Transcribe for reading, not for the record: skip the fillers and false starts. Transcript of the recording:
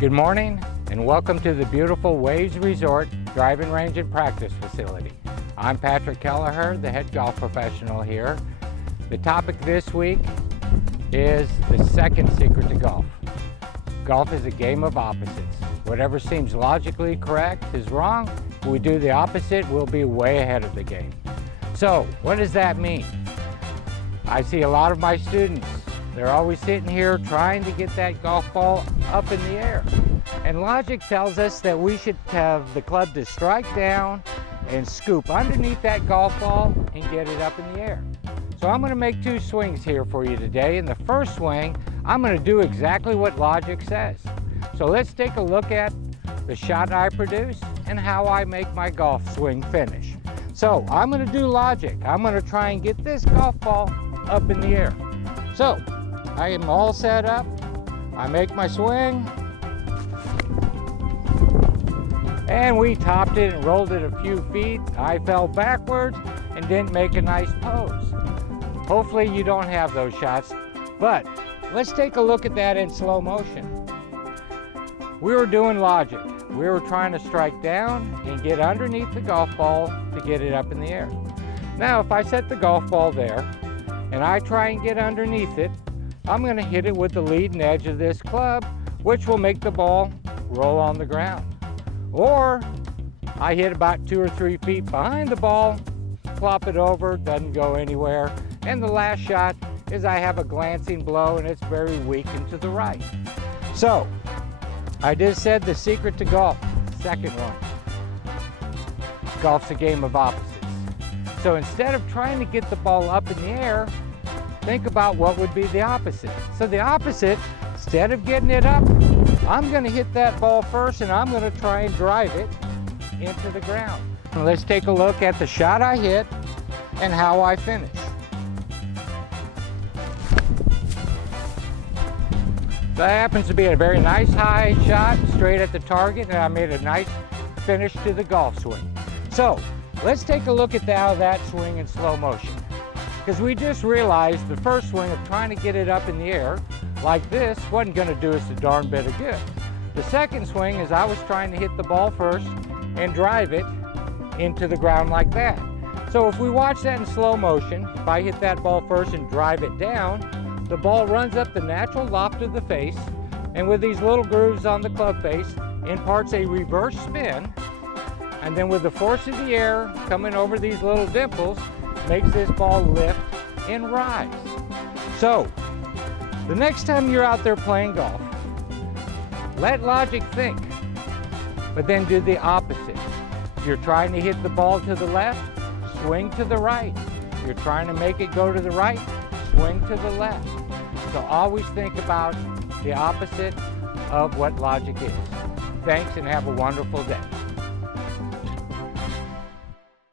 Good morning and welcome to the beautiful Waves Resort driving range and practice facility. I'm Patrick Kelleher, the head golf professional here. The topic this week is the second secret to golf. Golf is a game of opposites. Whatever seems logically correct is wrong. If we do the opposite, we'll be way ahead of the game. So what does that mean? I see a lot of my students, they're always sitting here trying to get that golf ball up in the air. And logic tells us that we should have the club to strike down and scoop underneath that golf ball and get it up in the air. So I'm going to make two swings here for you today. In the first swing, I'm going to do exactly what logic says. So let's take a look at the shot I produce and how I make my golf swing finish. So I'm going to do logic. I'm going to try and get this golf ball up in the air. So I am all set up. I make my swing. And we topped it and rolled it a few feet. I fell backwards and didn't make a nice pose. Hopefully you don't have those shots, but let's take a look at that in slow motion. We were doing logic. We were trying to strike down and get underneath the golf ball to get it up in the air. Now, if I set the golf ball there and I try and get underneath it, I'm going to hit it with the leading edge of this club, which will make the ball roll on the ground. Or I hit about 2 or 3 feet behind the ball, flop it over, doesn't go anywhere. And the last shot is I have a glancing blow and it's very weak and to the right. So I just said the secret to golf, second one. Golf's a game of opposites. So instead of trying to get the ball up in the air, think about what would be the opposite. So the opposite, instead of getting it up, I'm going to hit that ball first and I'm going to try and drive it into the ground. Let's take a look at the shot I hit and how I finish. That happens to be a very nice high shot straight at the target, and I made a nice finish to the golf swing. So let's take a look at how that swing in slow motion. Because we just realized the first swing of trying to get it up in the air like this wasn't going to do us a darn bit of good. The second swing is I was trying to hit the ball first and drive it into the ground like that. So if we watch that in slow motion, if I hit that ball first and drive it down, the ball runs up the natural loft of the face, and with these little grooves on the club face, imparts a reverse spin, and then with the force of the air coming over these little dimples, makes this ball lift and rise. So the next time you're out there playing golf, let logic think, but then do the opposite. If you're trying to hit the ball to the left, swing to the right. If you're trying to make it go to the right, swing to the left. So always think about the opposite of what logic is. Thanks and have a wonderful day.